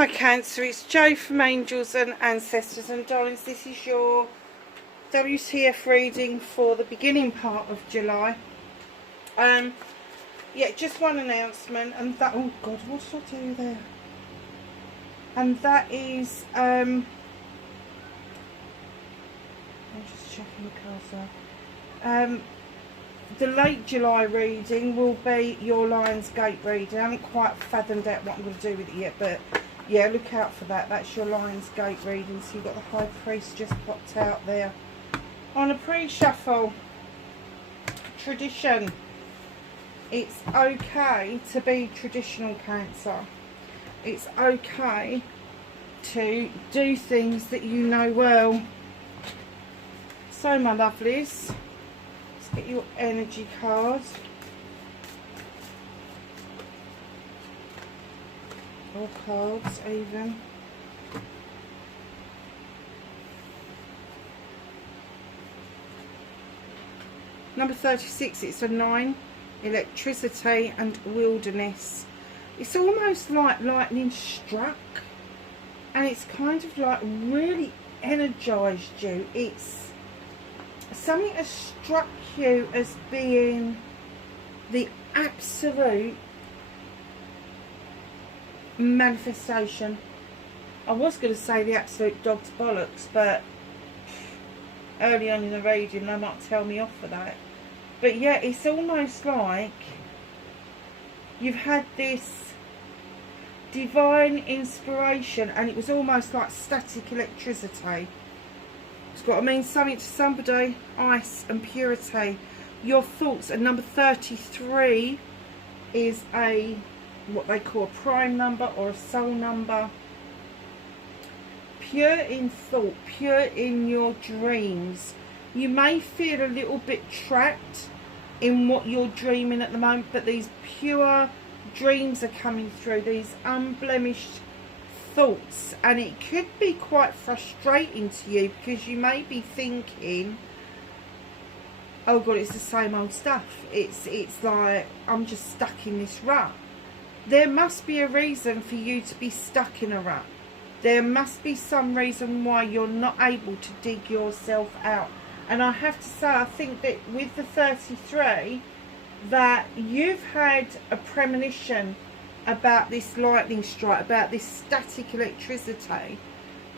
Hi Cancer, it's Jo from Angels and Ancestors, and darlings, this is your WTF reading for the beginning part of July. Yeah, just one announcement, and that, oh god, what did I do there? And that is, I'm just checking the cards now. The late July reading will be your Lionsgate reading. I haven't quite fathomed out what I'm going to do with it yet, but yeah, look out for that. That's your Lionsgate reading. So you've got the High Priest just popped out there. On a pre-shuffle, tradition. It's okay to be traditional, Cancer. It's okay to do things that you know well. So, my lovelies, let's get your energy card. All cards even. Number 36, it's a 9. Electricity and wilderness. It's almost like lightning struck, and it's kind of like really energized you. It's something has struck you as being the absolute manifestation. I was going to say the absolute dog's bollocks, but early on in the reading they might tell me off for that. But yeah, it's almost like you've had this divine inspiration, and it was almost like static electricity. It's got to mean something to somebody. Ice and purity. Your thoughts. And number 33 is a what they call a prime number or a soul number. Pure in thought, pure in your dreams. You may feel a little bit trapped in what you're dreaming at the moment, but these pure dreams are coming through, these unblemished thoughts, and it could be quite frustrating to you because you may be thinking, oh god, it's the same old stuff. It's like I'm just stuck in this rut. There must be a reason for you to be stuck in a rut. There must be some reason why you're not able to dig yourself out. And I have to say, I think that with the 33, that you've had a premonition about this lightning strike, about this static electricity,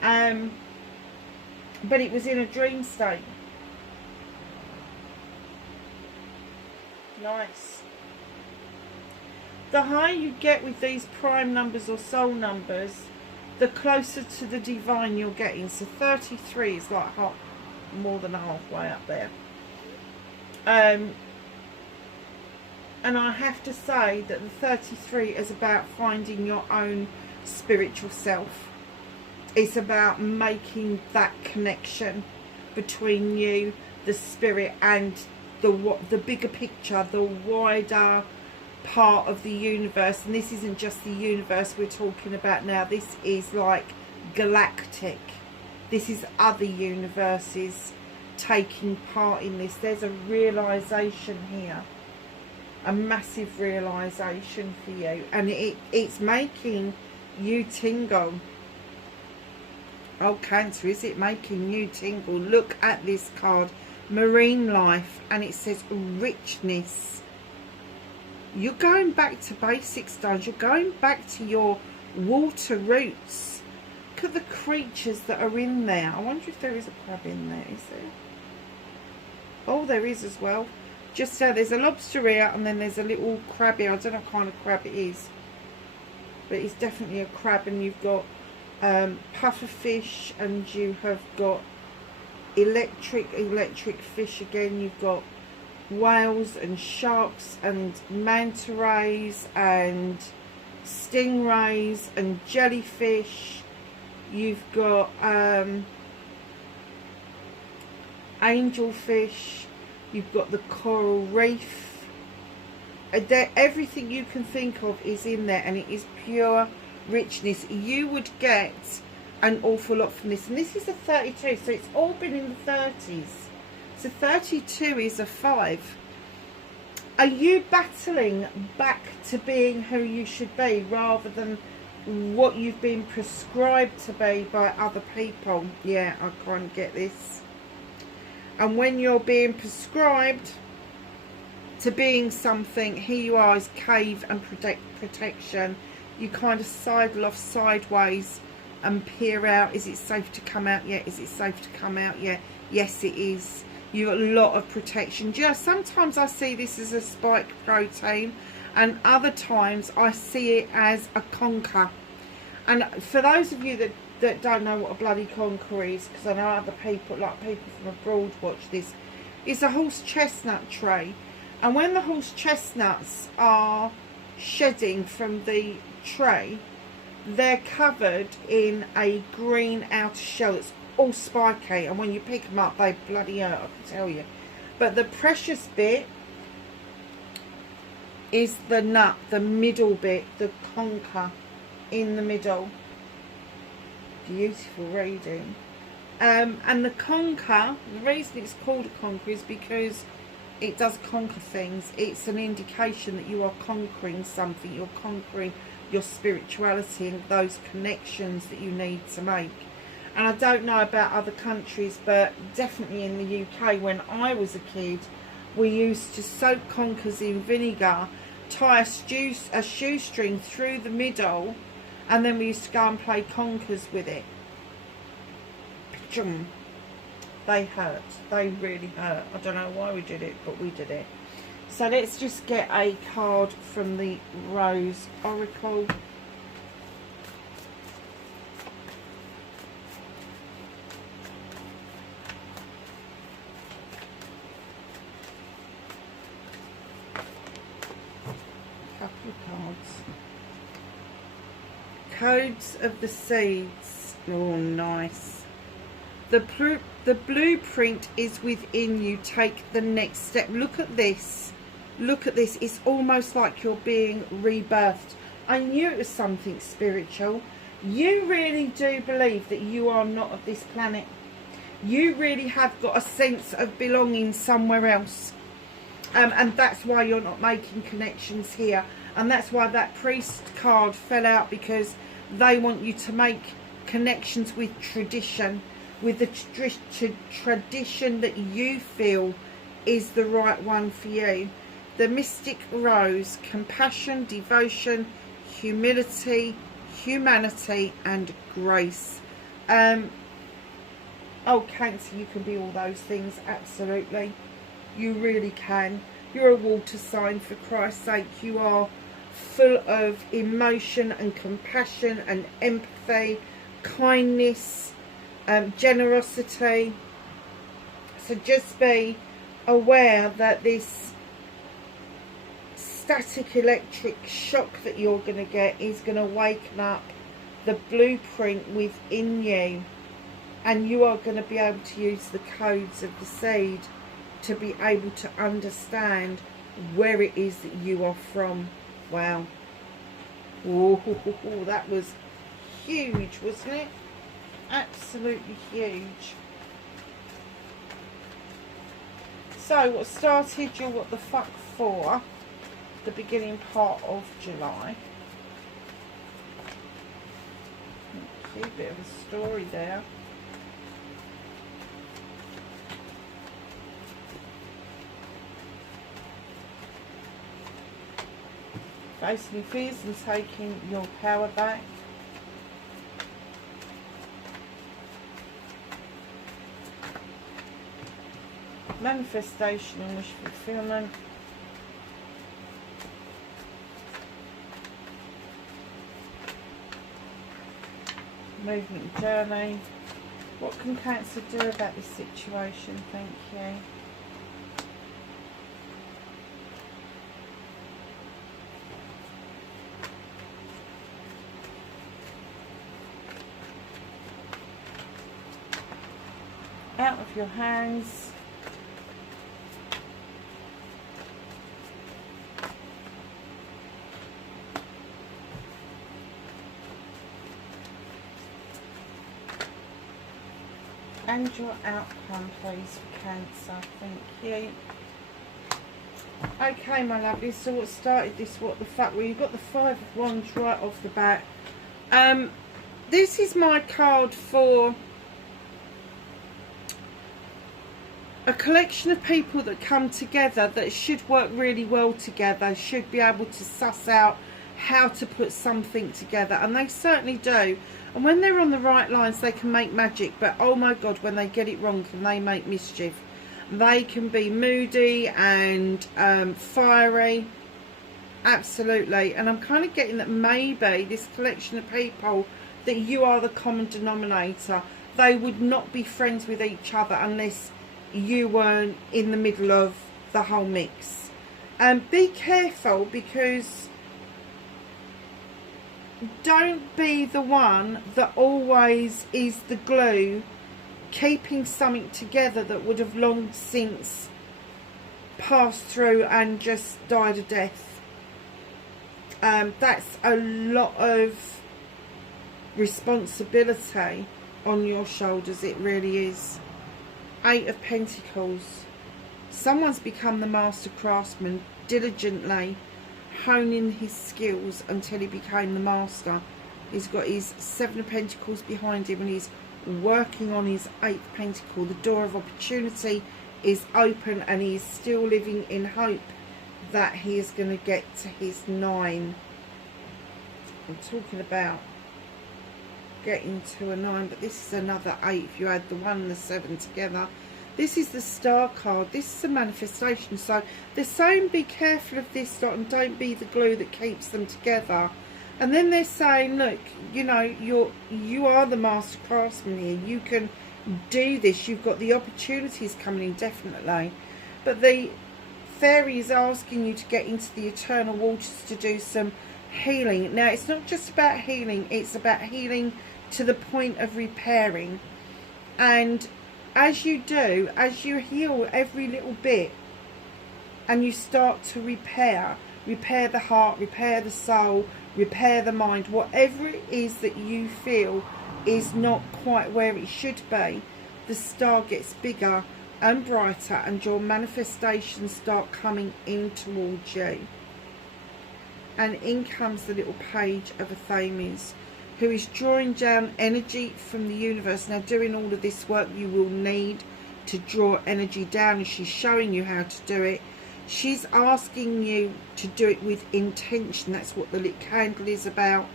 but it was in a dream state. Nice. The higher you get with these prime numbers or soul numbers, the closer to the divine you're getting. So 33 is like more than halfway up there. And I have to say that the 33 is about finding your own spiritual self. It's about making that connection between you, the spirit, and the bigger picture, the wider part of the universe. And this isn't just the universe we're talking about now. This is like galactic. This is other universes taking part in this. There's a realization here, a massive realization for you, and it's making you tingle. Oh Cancer, is it making you tingle? Look at this card, marine life, and it says richness. You're going back to basics, stones. You're going back to your water roots. Look at the creatures that are in there. I wonder if there is a crab in there. Is there? Oh, there is as well. Just so there's a lobster here, and then there's a little crab here. I don't know what kind of crab it is, but it's definitely a crab. And you've got puffer fish, and you have got electric fish again. You've got whales and sharks and manta rays and stingrays and jellyfish. You've got angelfish. You've got the coral reef. Everything you can think of is in there, and it is pure richness. You would get an awful lot from this, and this is a 32, so it's all been in the 30s. So 32 is a 5. Are you battling back to being who you should be rather than what you've been prescribed to be by other people. Yeah, I can't get this. And when you're being prescribed to being something, here you are as cave and protection. You kind of sidle off sideways and peer out. Is it safe to come out yet? Is it safe to come out yet? Yes, it is. You've got a lot of protection. Just sometimes I see this as a spike protein, and other times I see it as a conker. And for those of you that don't know what a bloody conker is, because I know other people, like people from abroad, watch this, it's a horse chestnut tree. And when the horse chestnuts are shedding from the tree, they're covered in a green outer shell. It's all spiky, and when you pick them up, they bloody hurt, I can tell you. But the precious bit is the nut, the middle bit, the conker in the middle. Beautiful reading. And the conker, the reason it's called a conker is because it does conquer things. It's an indication that you are conquering something. You're conquering your spirituality and those connections that you need to make. And I don't know about other countries, but definitely in the UK, when I was a kid, we used to soak conkers in vinegar, tie a shoestring through the middle, and then we used to go and play conkers with it. They hurt. They really hurt. I don't know why we did it, but we did it. So let's just get a card from the Rose Oracle. Couple of cards. Codes of the Seeds. Oh, nice. The blueprint is within you. Take the next step. Look at this. Look at this. It's almost like you're being rebirthed. I knew it was something spiritual. You really do believe that you are not of this planet. You really have got a sense of belonging somewhere else. And that's why you're not making connections here. And that's why that priest card fell out, because they want you to make connections with tradition, with the tradition that you feel is the right one for you. The Mystic Rose, compassion, devotion, humility, humanity and grace. Oh, Cancer, you can be all those things, absolutely. You really can. You're a water sign, for Christ's sake. You are full of emotion and compassion and empathy, kindness, generosity. So just be aware that this static electric shock that you're going to get is going to waken up the blueprint within you, and you are going to be able to use the codes of the seed to be able to understand where it is that you are from. Wow. Ooh, that was huge, wasn't it? Absolutely huge. So what started your what the fuck for the beginning part of July. Okay, a bit of a story there. Facing your fears and taking your power back. Manifestation and wish fulfillment. Movement journey. What can Cancer do about this situation? Thank you. Out of your hands. And your outcome, please, for Cancer. Thank you. Okay, my lovely. So what started this what the fuck? Well, you've got the Five of Wands right off the bat. This is my card for a collection of people that come together that should work really well together, should be able to suss out how to put something together, and they certainly do. And when they're on the right lines, they can make magic, but oh my god, when they get it wrong, can they make mischief. They can be moody and fiery, absolutely. And I'm kind of getting that maybe this collection of people, that you are the common denominator. They would not be friends with each other unless you weren't in the middle of the whole mix. Be careful, because don't be the one that always is the glue keeping something together that would have long since passed through and just died a death. That's a lot of responsibility on your shoulders, it really is. 8 of Pentacles. Someone's become the master craftsman, diligently honing his skills until he became the master. He's got his 7 of Pentacles behind him, and he's working on his 8th Pentacle. The door of opportunity is open, and he's still living in hope that he is going to get to his 9. I'm talking about getting to a 9, but this is another 8 if you add the 1 and the 7 together. This is the Star card. This is a manifestation. So they're saying be careful of this lot and don't be the glue that keeps them together. And then they're saying, look, you know, you are the master craftsman here. You can do this. You've got the opportunities coming in, definitely. But the fairy is asking you to get into the eternal waters to do some healing. Now, it's not just about healing. It's about healing to the point of repairing. And as you do, as you heal every little bit, and you start to repair the heart, repair the soul, repair the mind, whatever it is that you feel is not quite where it should be, the star gets bigger and brighter, and your manifestations start coming in towards you. And in comes the little page of Athames, who is drawing down energy from the universe. Now, doing all of this work, you will need to draw energy down, and she's showing you how to do it. She's asking you to do it with intention. That's what the lit candle is about.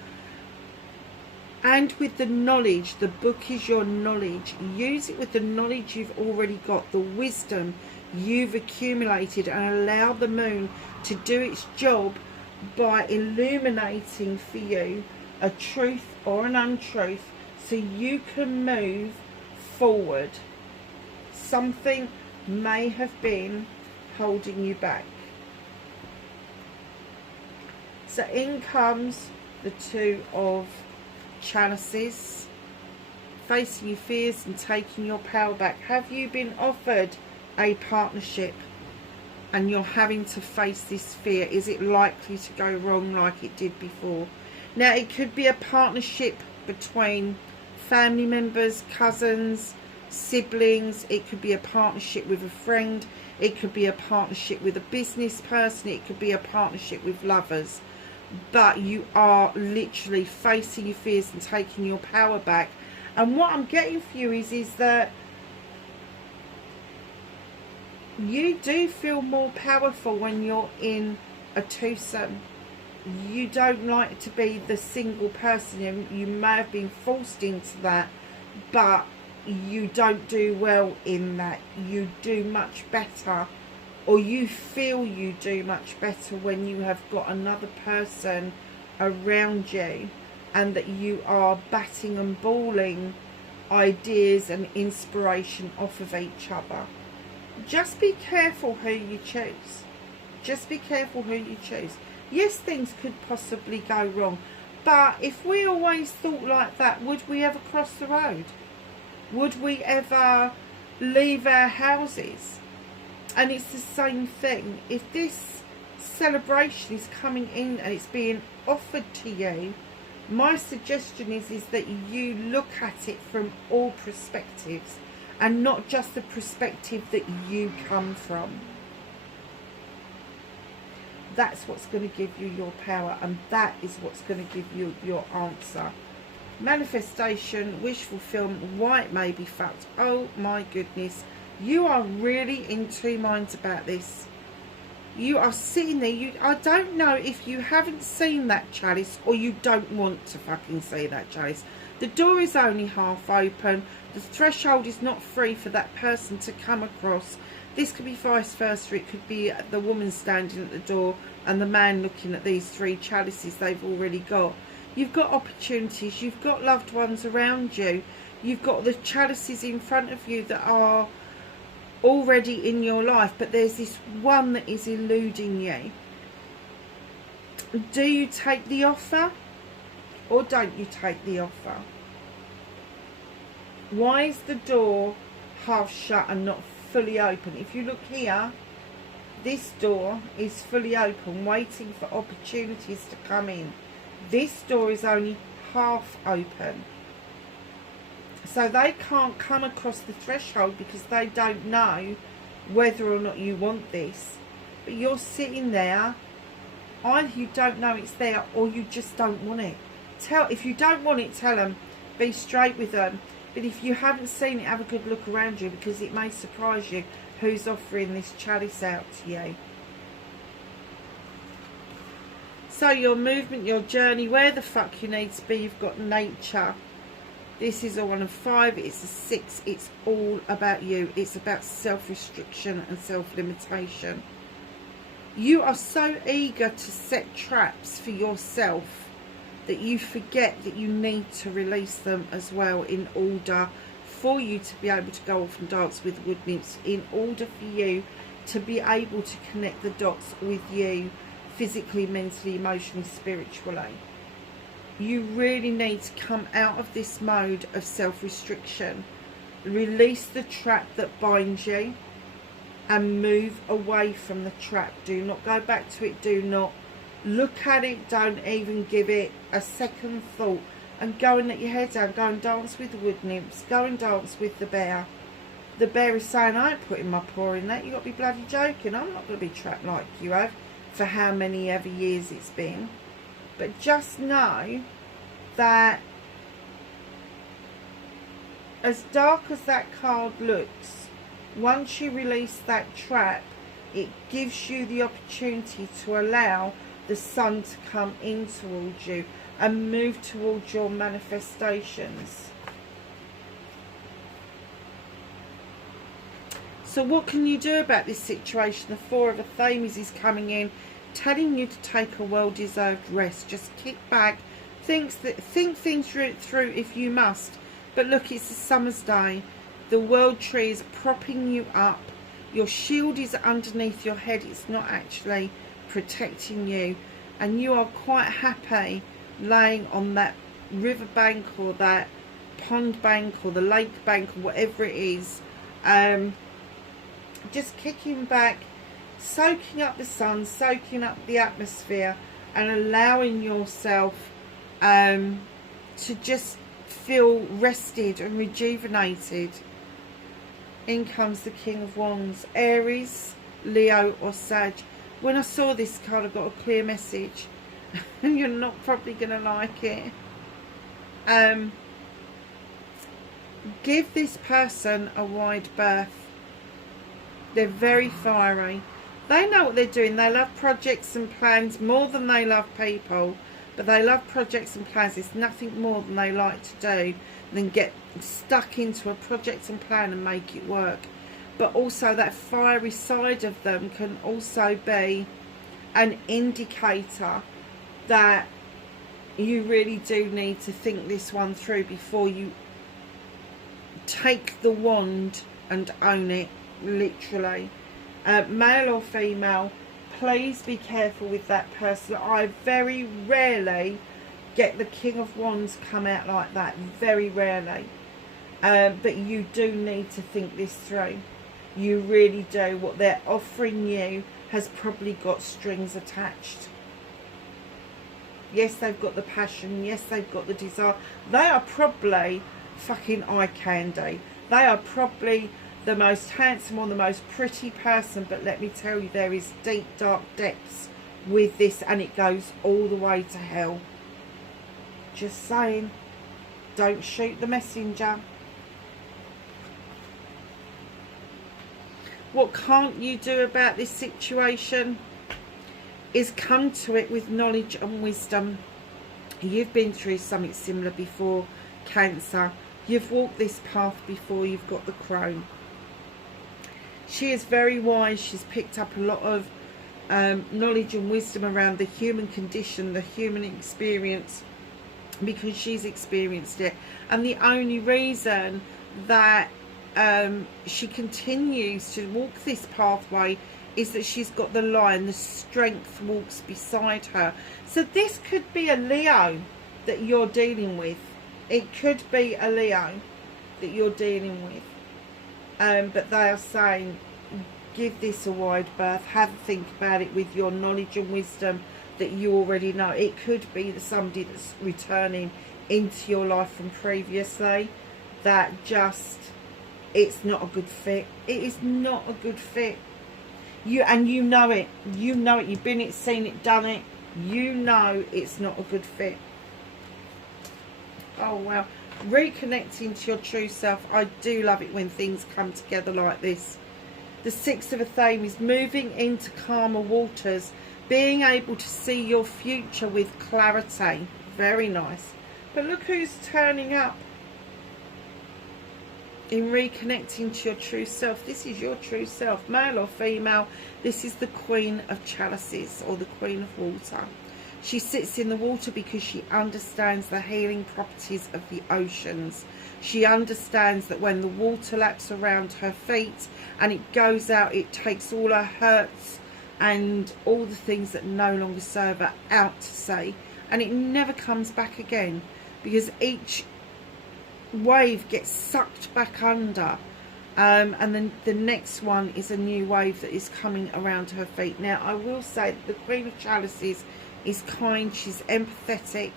And with the knowledge, the book is your knowledge. Use it with the knowledge you've already got, the wisdom you've accumulated, and allow the moon to do its job by illuminating for you a truth or an untruth, so you can move forward. Something may have been holding you back. So in comes the 2 of Chalices, facing your fears and taking your power back. Have you been offered a partnership and you're having to face this fear? Is it likely to go wrong like it did before? Now, it could be a partnership between family members, cousins, siblings. It could be a partnership with a friend. It could be a partnership with a business person. It could be a partnership with lovers. But you are literally facing your fears and taking your power back. And what I'm getting for you is that you do feel more powerful when you're in a twosome. You don't like to be the single person. You may have been forced into that, but you don't do well in that. You do much better, or you feel you do much better when you have got another person around you, and that you are batting and balling ideas and inspiration off of each other. Just be careful who you choose. Just be careful who you choose. Yes, things could possibly go wrong, but if we always thought like that, would we ever cross the road? Would we ever leave our houses? And it's the same thing. If this celebration is coming in and it's being offered to you, my suggestion is that you look at it from all perspectives, and not just the perspective that you come from. That's what's going to give you your power, and that is what's going to give you your answer. manifestation, wish fulfillment, why it may be fucked. Oh my goodness, you are really in two minds about this. You are sitting there, I don't know if you haven't seen that chalice or you don't want to fucking see that chalice. The door is only half open. The threshold is not free for that person to come across. This could be vice versa. It could be the woman standing at the door and the man looking at these three chalices they've already got. You've got opportunities. You've got loved ones around you. You've got the chalices in front of you that are already in your life, but there's this one that is eluding you. Do you take the offer or don't you take the offer? Why is the door half shut and not fully open? If you look here, this door is fully open, waiting for opportunities to come in. This door is only half open. So they can't come across the threshold because they don't know whether or not you want this. But you're sitting there, either you don't know it's there or you just don't want it. If you don't want it, tell them. Be straight with them. But if you haven't seen it, have a good look around you, because it may surprise you who's offering this chalice out to you. So your movement, your journey, where the fuck you need to be. You've got nature. This is a 1 and 5. It's a 6. It's all about you. It's about self-restriction and self-limitation. You are so eager to set traps for yourself that you forget that you need to release them as well, in order for you to be able to go off and dance with wood nymphs, in order for you to be able to connect the dots with you physically, mentally, emotionally, spiritually. You really need to come out of this mode of self-restriction, release the trap that binds you, and move away from the trap. Do not go back to it. Do not look at it. Don't even give it a second thought, and go and let your head down. Go and dance with the wood nymphs. Go and dance with the bear. The bear is saying, I ain't putting my paw in that. You got to be bloody joking. I'm not going to be trapped like you have for how many ever years it's been. But just know that as dark as that card looks, once you release that trap, it gives you the opportunity to allow the sun to come in towards you and move towards your manifestations. So what can you do about this situation? The Four of Athames is coming in, telling you to take a well-deserved rest. Just kick back, think things through if you must. But look, it's a summer's day. The world tree is propping you up. Your shield is underneath your head. It's not actually protecting you. And you are quite happy laying on that river bank or that pond bank or the lake bank or whatever it is. Just kicking back, soaking up the sun, soaking up the atmosphere, and allowing yourself to just feel rested and rejuvenated. In comes the King of Wands. Aries, Leo or Sag. When I saw this card, I got a clear message. And you're not probably going to like it. Give this person a wide berth. They're very fiery. They know what they're doing. They love projects and plans more than they love people. But they love projects and plans. There's nothing more than they like to do than get stuck into a project and plan and make it work. But also that fiery side of them can also be an indicator that you really do need to think this one through before you take the wand and own it, literally. Male or female, please be careful with that person. I very rarely get the King of Wands come out like that, very rarely. But you do need to think this through. You really do. What they're offering you has probably got strings attached. Yes, they've got the passion. Yes, they've got the desire. They are probably fucking eye candy. They are probably the most handsome or the most pretty person. But let me tell you, there is deep, dark depths with this. And it goes all the way to hell. Just saying. Don't shoot the messenger. What can't you do about this situation is come to it with knowledge and wisdom. You've been through something similar before, Cancer. You've walked this path before. You've got the crone. She is very wise. She's picked up a lot of knowledge and wisdom around the human condition, the human experience, because she's experienced it. And the only reason that she continues to walk this pathway is that she's got the lion, the strength walks beside her. So this could be a Leo that you're dealing with. It could be a Leo that you're dealing with. But they are saying, give this a wide berth. Have a think about it with your knowledge and wisdom that you already know. It could be that somebody that's returning into your life from previously, that just, it's not a good fit. It is not a good fit. You know it. You know it. You've been it, seen it, done it. You know it's not a good fit. Oh, well. Reconnecting to your true self. I do love it when things come together like this. The Six of Athame is moving into calmer waters. Being able to see your future with clarity. Very nice. But look who's turning up. In reconnecting to your true self. This is your true self, male or female. This is the Queen of Chalices, or the Queen of Water. She sits in the water because she understands the healing properties of the oceans. She understands that when the water laps around her feet and it goes out, it takes all her hurts and all the things that no longer serve her out to sea, and it never comes back again, because each wave gets sucked back under, and then the next one is a new wave that is coming around her feet. Now I will say that the Queen of Chalices is kind, she's empathetic,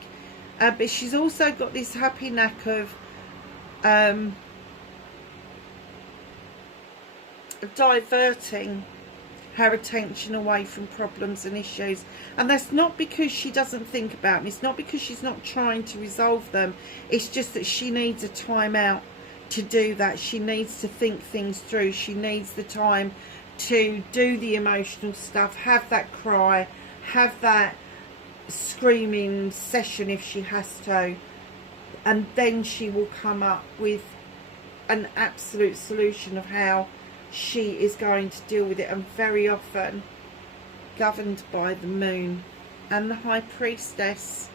but she's also got this happy knack of diverting her attention away from problems and issues. And that's not because she doesn't think about them. It's not because she's not trying to resolve them. It's just that she needs a time out to do that. She needs to think things through. She needs the time to do the emotional stuff, have that cry, have that screaming session if she has to, and then she will come up with an absolute solution of how she is going to deal with it. And very often governed by the moon and the High Priestess,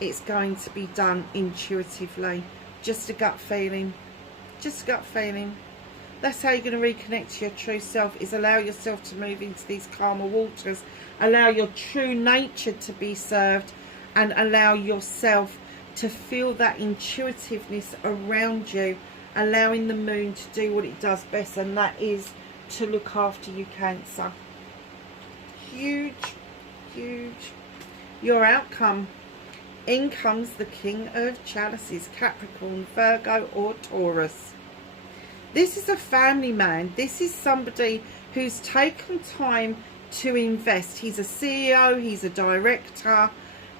it's going to be done intuitively. Just a gut feeling. Just a gut feeling. That's how you're going to reconnect to your true self, is allow yourself to move into these calmer waters. Allow your true nature to be served, and allow yourself to feel that intuitiveness around you, allowing the moon to do what it does best, and that is to look after you, Cancer. Huge, huge. Your outcome. In comes the King of Chalices, Capricorn, Virgo or Taurus. This is a family man. This is somebody who's taken time to invest. He's a CEO, he's a director.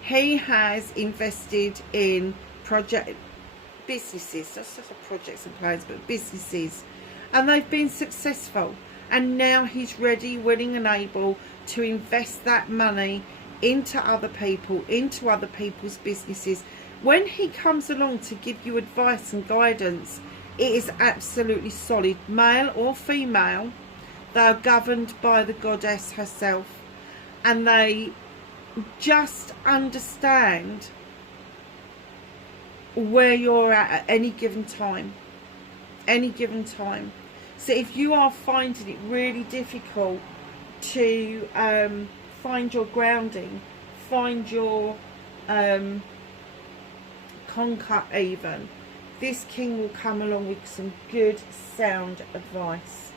He has invested in businesses, not just projects and plans, but businesses, and they've been successful. And now he's ready, willing and able to invest that money into other people, into other people's businesses. When he comes along to give you advice and guidance, it is absolutely solid. Male or female, they are governed by the goddess herself, and they just understand where you're at any given time. Any given time. So if you are finding it really difficult to find your grounding, find your conquer even, this king will come along with some good sound advice.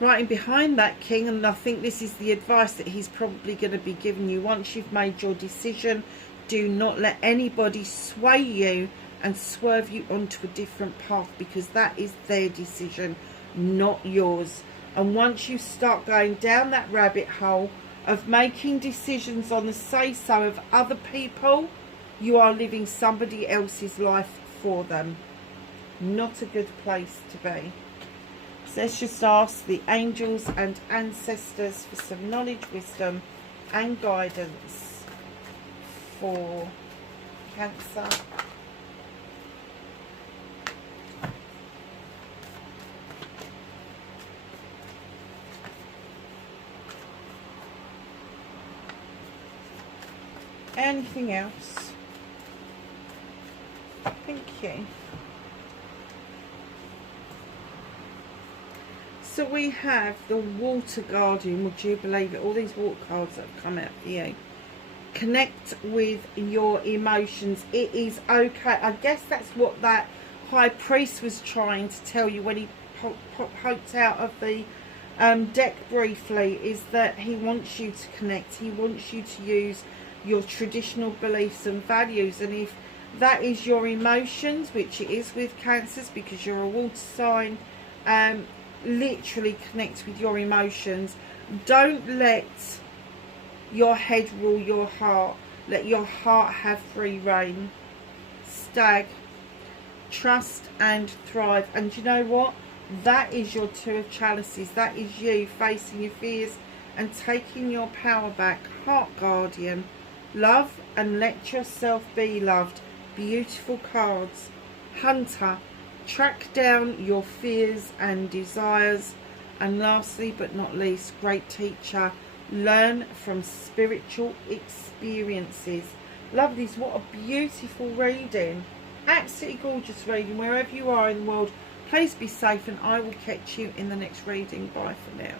Right, and behind that king, and I think this is the advice that he's probably going to be giving you, once you've made your decision, do not let anybody sway you and swerve you onto a different path, because that is their decision, not yours. And once you start going down that rabbit hole of making decisions on the say-so of other people, you are living somebody else's life for them. Not a good place to be. So let's just ask the angels and ancestors for some knowledge, wisdom and guidance for Cancer. Anything else? Thank you. So we have the Water Guardian. Would you believe it? All these water cards that have come out for you. Connect with your emotions. It is okay. I guess that's what that High Priest was trying to tell you when he poked out of the deck briefly, is that he wants you to connect. He wants you to use your traditional beliefs and values. And if that is your emotions, which it is with Cancers because you're a water sign, literally connect with your emotions. Don't let your head rule your heart. Let your heart have free reign. Stag, trust and thrive. And you know what? That is your Two of Chalices. That is you facing your fears and taking your power back. Heart Guardian, love and let yourself be loved. Beautiful cards. Hunter, track down your fears and desires. And lastly but not least, Great Teacher, learn from spiritual experiences. Love this. What a beautiful reading. Absolutely gorgeous reading. Wherever you are in the world, please be safe, and I will catch you in the next reading. Bye for now.